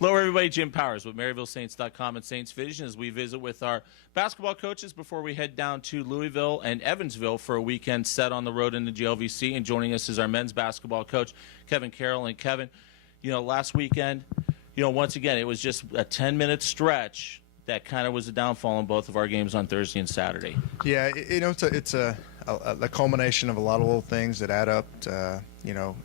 Hello, everybody. Jim Powers with MaryvilleSaints.com and Saints Vision as we visit with our basketball coaches before we head down to Louisville and Evansville for a weekend set on the road in the GLVC. And joining us is our men's basketball coach, Kevin Carroll. And Kevin, last weekend, once again, it was just a 10-minute stretch that kind of was a downfall in both of our games on Thursday and Saturday. Yeah, it's a culmination of a lot of little things that add up,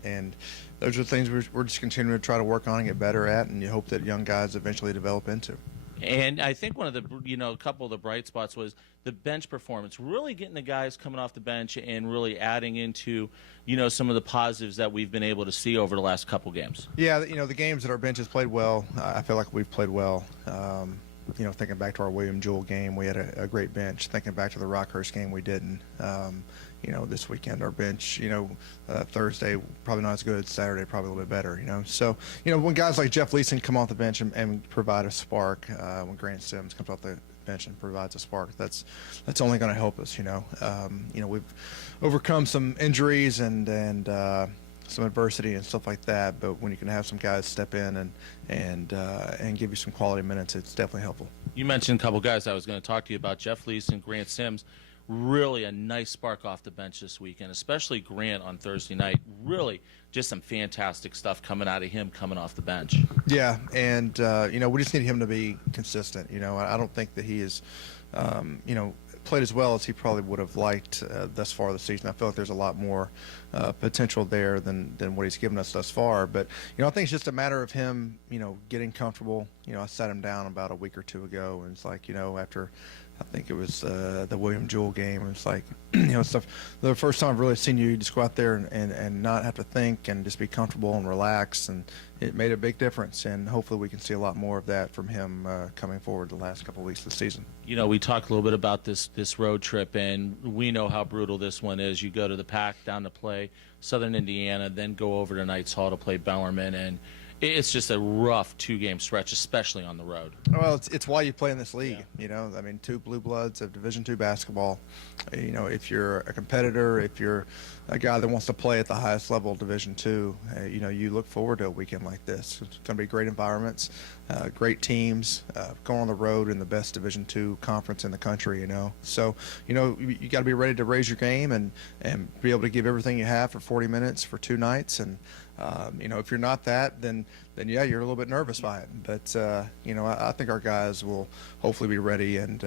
and those are things we're just continuing to try to work on and get better at, and you hope that young guys eventually develop into. And I think one of the, a couple of the bright spots was the bench performance, really getting the guys coming off the bench and really adding into, some of the positives that we've been able to see over the last couple games. Yeah, the games that our bench has played well, I feel like we've played well. Thinking back to our William Jewell game, we had a great bench. Thinking back to the Rockhurst game, we didn't. This weekend, our bench, Thursday, probably not as good. Saturday, probably a little bit better, So, when guys like Jeff Leeson come off the bench and provide a spark, when Grant Sims comes off the bench and provides a spark, that's only going to help us, We've overcome some injuries and some adversity and stuff like that, but when you can have some guys step in and give you some quality minutes, it's definitely helpful. You mentioned a couple guys I was going to talk to you about, Jeff Leeson, Grant Sims. Really a nice spark off the bench this weekend, especially Grant on Thursday night. Really just some fantastic stuff coming out of him coming off the bench. Yeah, and we just need him to be consistent. I don't think that he is played as well as he probably would have liked thus far this season. I feel like there's a lot more potential there than what he's given us thus far. But I think it's just a matter of him getting comfortable. I sat him down about a week or two ago, and it's like after I think it was the William Jewell game, it's like stuff. The first time I've really seen you just go out there and not have to think and just be comfortable and relax, and it made a big difference. And hopefully we can see a lot more of that from him coming forward the last couple of weeks of the season. We talked a little bit about this road trip, and we know how brutal this one is. You go to the Pac down to play Southern Indiana, then go over to Knights Hall to play Bellarmine, and it's just a rough two-game stretch, especially on the road. Well, it's why you play in this league. Yeah. Two blue bloods of Division II basketball. If you're a competitor, if you're a guy that wants to play at the highest level of Division II, you look forward to a weekend like this. It's going to be great environments, great teams, going on the road in the best Division II conference in the country. So you got to be ready to raise your game and be able to give everything you have for 40 minutes for 2 nights. And if you're not that, then yeah, you're a little bit nervous by it. But I think our guys will hopefully be ready and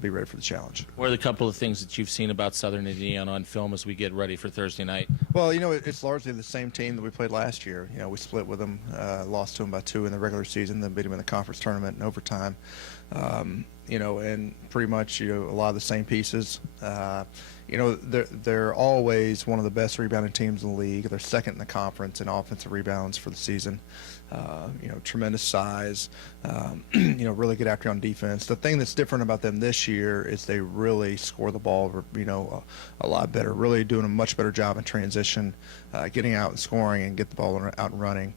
be ready for the challenge. What are the couple of things that you've seen about Southern Indiana on film as we get ready for Thursday night? Well, it's largely the same team that we played last year. We split with them, lost to them by 2 in the regular season, then beat them in the conference tournament in overtime. And pretty much a lot of the same pieces. They're always one of the best rebounding teams in the league. They're second in the conference in offensive rebounds for the season. Tremendous size. Really good after on defense. The thing that's different about them this year is they really score the ball, a lot better. Really doing a much better job in transition, getting out and scoring and get the ball out and running.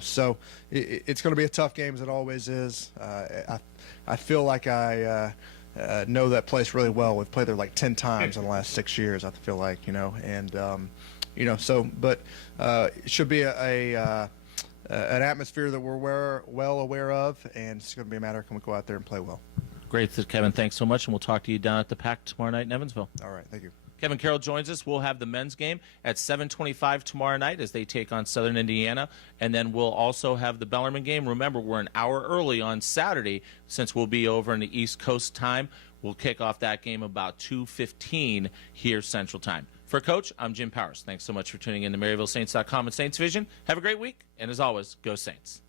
So it's going to be a tough game as it always is. I feel like I know that place really well. We've played there like 10 times in the last 6 years, I feel like, but it should be an atmosphere that we're well aware of, and it's going to be a matter of can we go out there and play well. Great, Kevin. Thanks so much, and we'll talk to you down at the Pac tomorrow night in Evansville. All right, thank you. Kevin Carroll joins us. We'll have the men's game at 7:25 tomorrow night as they take on Southern Indiana. And then we'll also have the Bellarmine game. Remember, we're an hour early on Saturday since we'll be over in the East Coast time. We'll kick off that game about 2:15 here Central Time. For Coach, I'm Jim Powers. Thanks so much for tuning in to MaryvilleSaints.com and Saints Vision. Have a great week. And as always, go Saints.